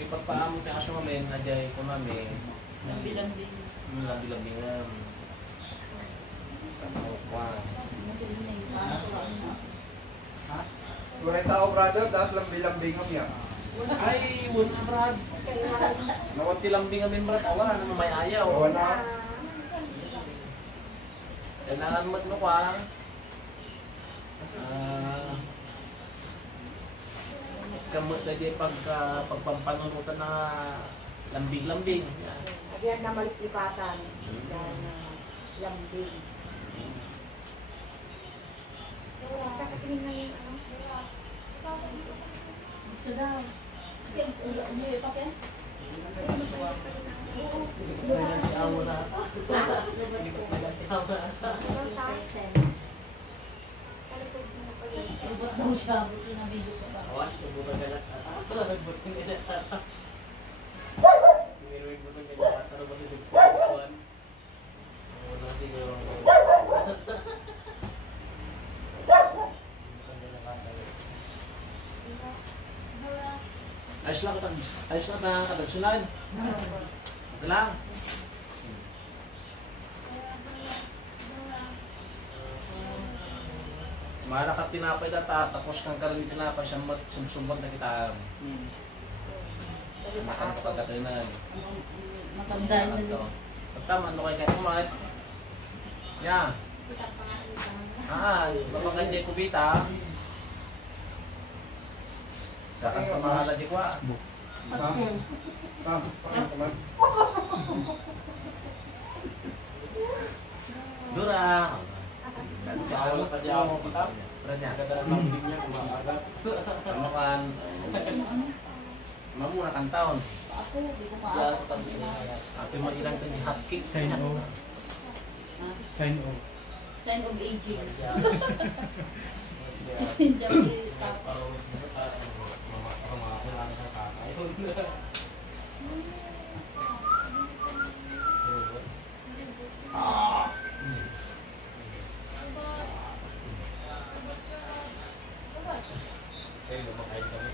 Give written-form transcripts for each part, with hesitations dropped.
Kipagpaamon tayo kaso kami, nadyahin ko namin. Lambi-lambing. Lambi-lambingan. Wow. Kuray tao, brother, dahil lambi-lambingam yan. Ay, wala brad. Nawati lambing kami brad. Wala naman may ayaw. Wala. Kailangan mo ito ka. Kamot na di pagpampanunutan na lambing-lambing. Ayan na malipipatan. Isda na lambing. Sa katingin na yung ano? Gusto daw. Ito sa akin. Lubot daw siya. Buti na video ko ba? Awan, nabutan ka na. Nabutan ka na. Miruin mo na ganyan. Pero ba ito yung wala siguro. Ayos lang na katagsunan. Ito lang. Mara ka tinapay na tapos kang karoon tinapay sumsumot na kita. Makan sa pagkatinan. Matanda na din. Tama, ano kayo kayo kumakit? Yan. Mapaganda yung kubita. Saan ka mahala di kwa? Dura. Kalau pa di ako kita. Beranya kadang lambingnya kumagat. Ano kan? Mamuna kan taon. Ako, di ko pa. Ya, seperti ini. Tapi magilang kan hotcake. Sign O. Sign O. Sign of aging. Ya. Jadi, Kalau memasak langsung sana. Saya udah makan kami.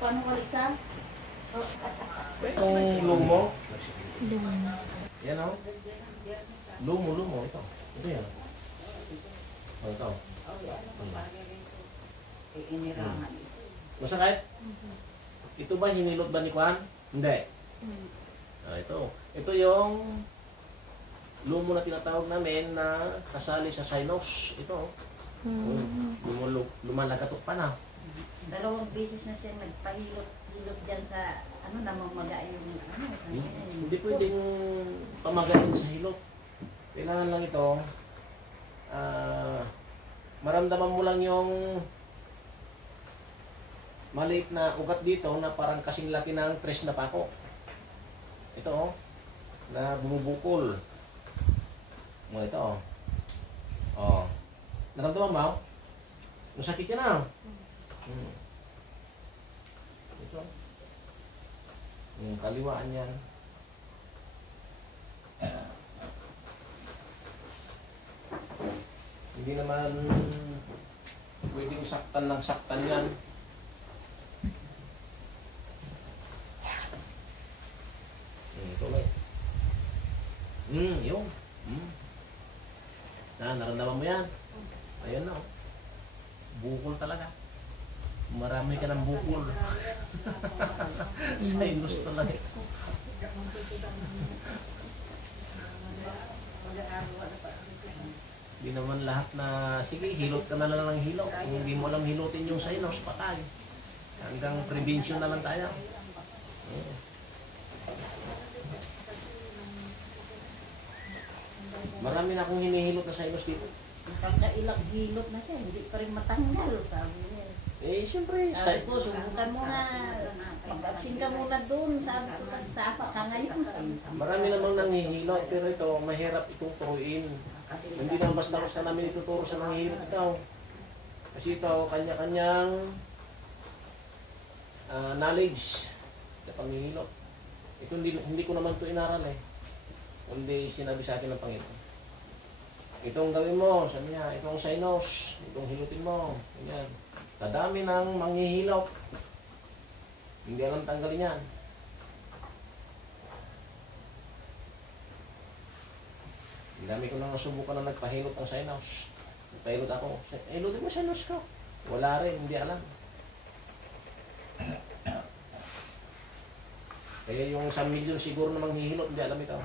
paano kalisa? Itong lumo. Yan o. Lumo. Ito. Ito yan. Ito. Masakit? Ito ba hinilot ba ni Kwan? Hindi. Ito. Ito yung lumo na tinatawag namin na kasali sa sinus. Ito. Lumalagatok pa na. Dalawang beses na siya nagpahilot dyan sa ano, namamaga yung ano. Hindi pwedeng pamagain sa hilot. Kailangan lang ito, maramdaman mo lang yung maliit na ugat dito na parang kasing laki ng tres na pako. Ito na bumubukol. Ito naramdaman mo? Masakit yan na. Ito. Yung kaliwaan yan. Hindi naman pwedeng saktan yan. Tuloy. Yung. Naramdaman mo yan. Ayan na. Bukol talaga. Marami ka ng bukol. Sinus talaga. Hindi naman lahat na, sige, hilot ka na lang ng hilot. Kung hindi mo alam hilutin yung sinus, patay. Hanggang prevention na lang tayo. Marami na akong hinihilot na sinus dito. Nakakailang hilot na siya, hindi pa rin matanggal, sabi niya. Eh, siyempre, Sabi ko, subukan mo na, mag-absent ka muna doon, sabi ko, kasapa ka ngayon. marami namang nanghihilot, pero ito, mahirap itong turuin. Hindi naman basta-basta namin ituturo sa nanghihilot ito. Kasi ito, kanya-kanyang knowledge sa panghihilot. Ito, hindi ko naman ito inaral eh. Kundi sinabi sa akin ng Panginoon. Itong gawin mo, sabi niya, itong sinus, itong hilutin mo. Ganyan. Kadami ng manghihilot. Hindi alam tanggalin yan. Dami ko nang nasubukan na nagpahilot ng sinus. Nagpahilot ako. Hilutin mo sinus ko. Wala rin, hindi alam. Kaya yung 1 million siguro na manghihilot, hindi alam ito.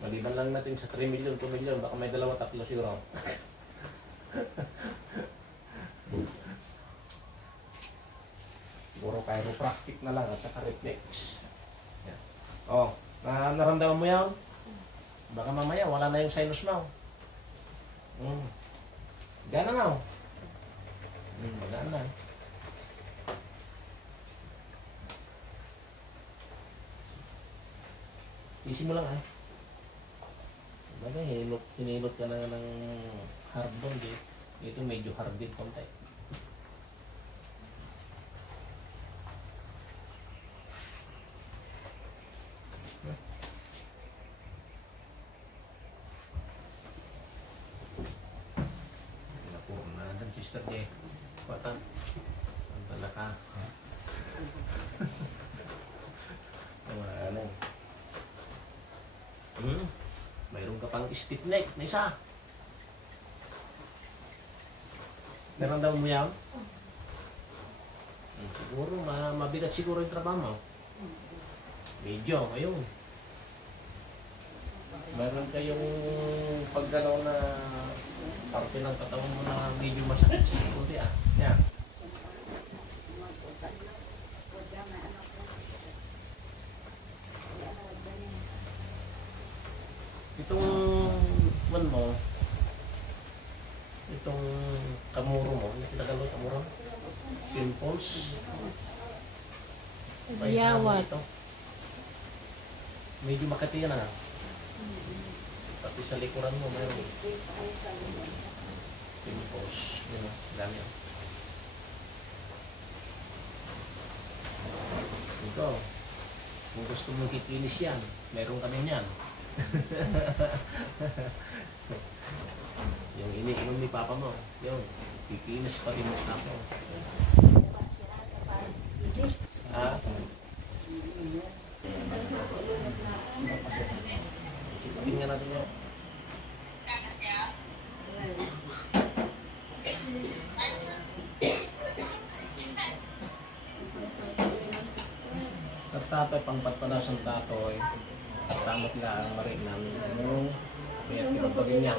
Maliban lang natin sa 3 million, 2 million, baka may 2-3 siguro. Puro chiropractic na lang at saka reflex. Yan. Oh, naramdaman mo yan? Baka mamaya wala na yung sinus mo. Gana na. Gana na. Isi mo lang eh. Bagay, hinilot ka na ng hard doon. Dito medyo hard din konti. Sister J. Kuwatan. Ang ka. Ano? Mayroon ka pang stiff neck na isa. Naramdaman mo yan? Siguro, mabigat siguro yung trabaho mo. Medyo, ayun. Meron kayong paggalaw na parte ng katawan mo na medyo masakit sa kunti ah. Yan. Itong one mo, itong kamuro mo, nakilagalo yung kamuro, pimples, Yawat. medyo makati yan ah. Pati sa likuran mo, mayroon pimples, yun o, dami yan. Ito, kung gusto mong kikinis yan, mayroon kami yan. Yung iniinom ni Papa mo, yun, kikinis pa rin mo sa ako. Ha? Tingnan natin yun. At tatoy, pangpatpadas ang tatoy. Tamot lang ang marin namin. Yung kaya pinapagin niya.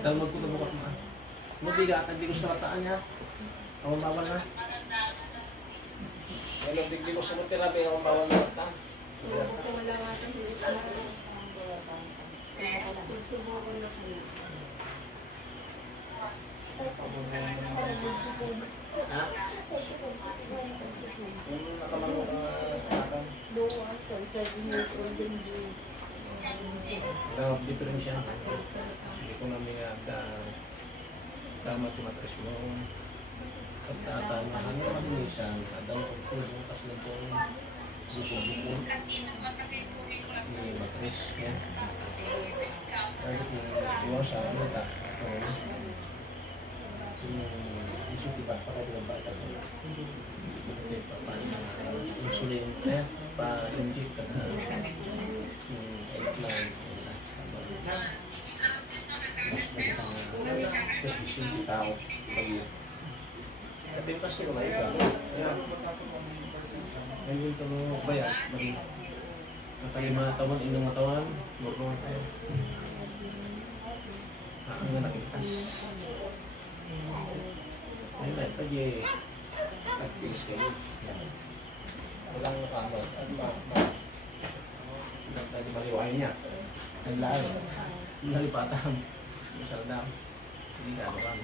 Dalmag ko na bukat na. Mabigat, hindi gusto kataan niya. Ang bawal na. Ngayon, hindi ko sa therapy, ang bawal na kata. Ha? Kung nakamango ka akan. Diferensya. Hindi ko namin tama tumatras mo. Sa tatama, ano ang minsan, adang pagpulong kasi lang po buko-buko. May matris yan. Kahit yung sa ano ta, yung isuti pa kayo ng bata. Insulin. nagpa-inject ka na. Outline. Tapos ising tao. Tapi yung kasi wala ito. Ayan. Ayun yung tanong ba yan? Nakalima tawan, inong matawan. Murong tayo. Ang nga nakitas. Ayun na, ito yung at-face kayo. Walang ano, tadi maliwain niya. Ang lahat. Nalipatan. Masaldam. Hindi ka ano kan.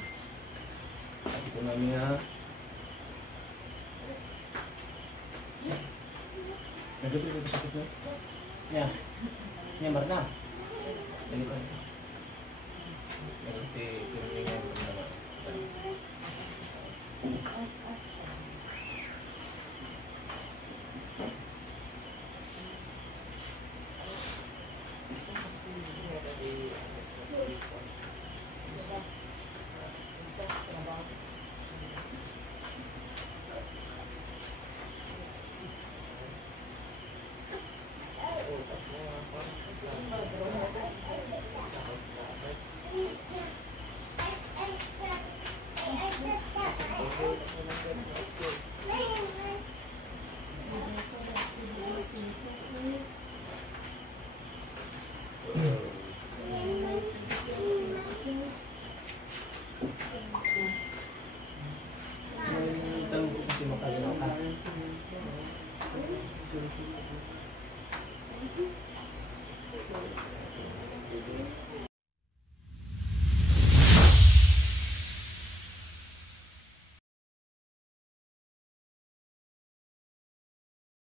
At ito na niya. Nagabi ko sakit na. Ya. Niya marna. Dalipan. Nanti kirinya yang pertama.